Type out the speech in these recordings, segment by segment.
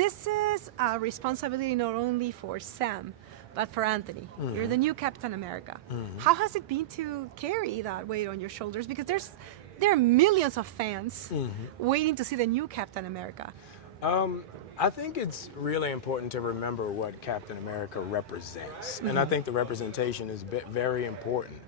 this is a responsibility not only for Sam, but for Anthony. You're the new Captain America. How has it been to carry that weight on your shoulders? Because there are millions of fans waiting to see the new Captain America. I think it's really important to remember what Captain America represents. And I think the representation is very important.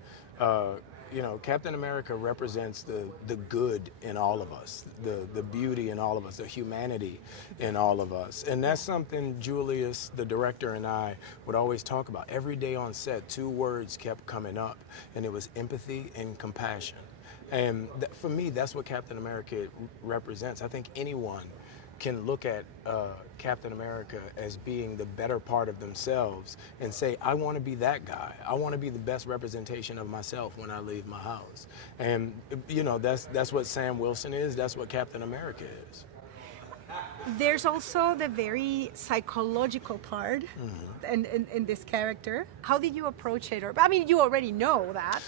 You know, Captain America represents the good in all of us, the beauty in all of us, the humanity in all of us. And that's something Julius, the director, and I would always talk about. Every day on set, 2 words kept coming up, and it was empathy and compassion. And for me, that's what Captain America represents. I think anyone can look at Captain America as being the better part of themselves and say, I want to be that guy. I want to be the best representation of myself when I leave my house. And, you know, that's what Sam Wilson is. That's what Captain America is. There's also the very psychological part in this character. How did you approach it? Or, I mean, you already know that,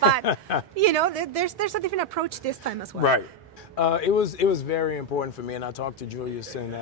but, you know, there's a different approach this time as well. Right. It was very important for me, and I talk to Julius and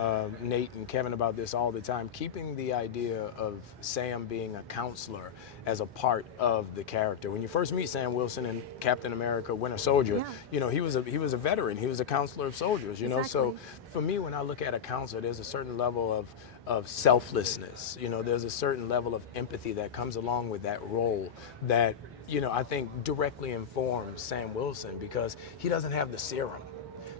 Nate and Kevin about this all the time, keeping the idea of Sam being a counselor as a part of the character. When you first meet Sam Wilson in Captain America Winter Soldier, you know, he was a veteran. He was a counselor of soldiers, you know. So for me, when I look at a counselor, there's a certain level of selflessness. You know, there's a certain level of empathy that comes along with that role that, you know, I think directly informs Sam Wilson because he doesn't have the serum.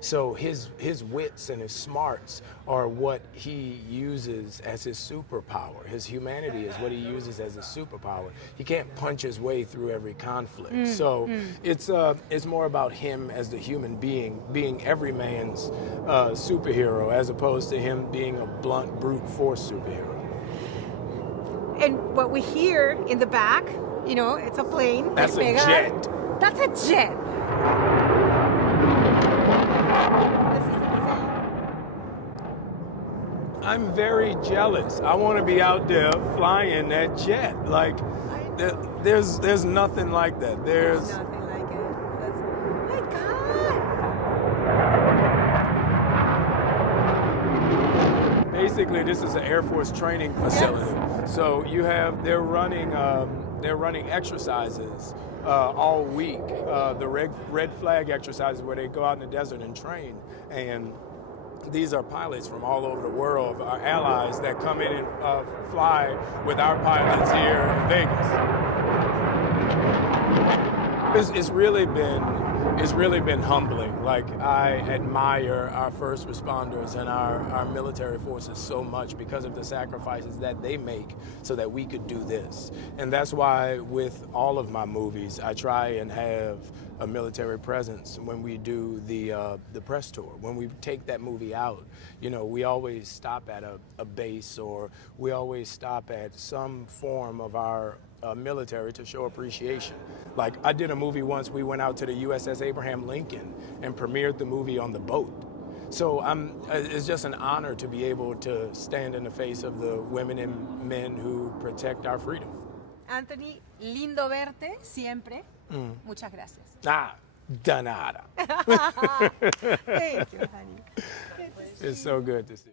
So his wits and his smarts are what he uses as his superpower. His humanity is what he uses as a superpower. He can't punch his way through every conflict. So it's more about him as the human being every man's superhero, as opposed to him being a blunt brute force superhero. And what we hear in the back, you know, it's a plane. That's a jet. That's a jet. I'm very jealous. I want to be out there flying that jet. Like, there's nothing like that. There's nothing like it. Oh my God! Basically, this is an Air Force training facility. So they're running exercises all week. The red flag exercises where they go out in the desert and train. And these are pilots from all over the world, our allies that come in and fly with our pilots here in Vegas. It's really been humbling. Like, I admire our first responders and our military forces so much because of the sacrifices that they make so that we could do this. And that's why with all of my movies, I try and have a military presence when we do the press tour. When we take that movie out, you know, we always stop at a base, or we always stop at some form of our military to show appreciation. Like, I did a movie once, we went out to the USS Abraham Lincoln and premiered the movie on the boat. So it's just an honor to be able to stand in the face of the women and men who protect our freedom. Anthony, lindo verte siempre. Muchas gracias. De nada. Thank you, honey. It's so good to see you.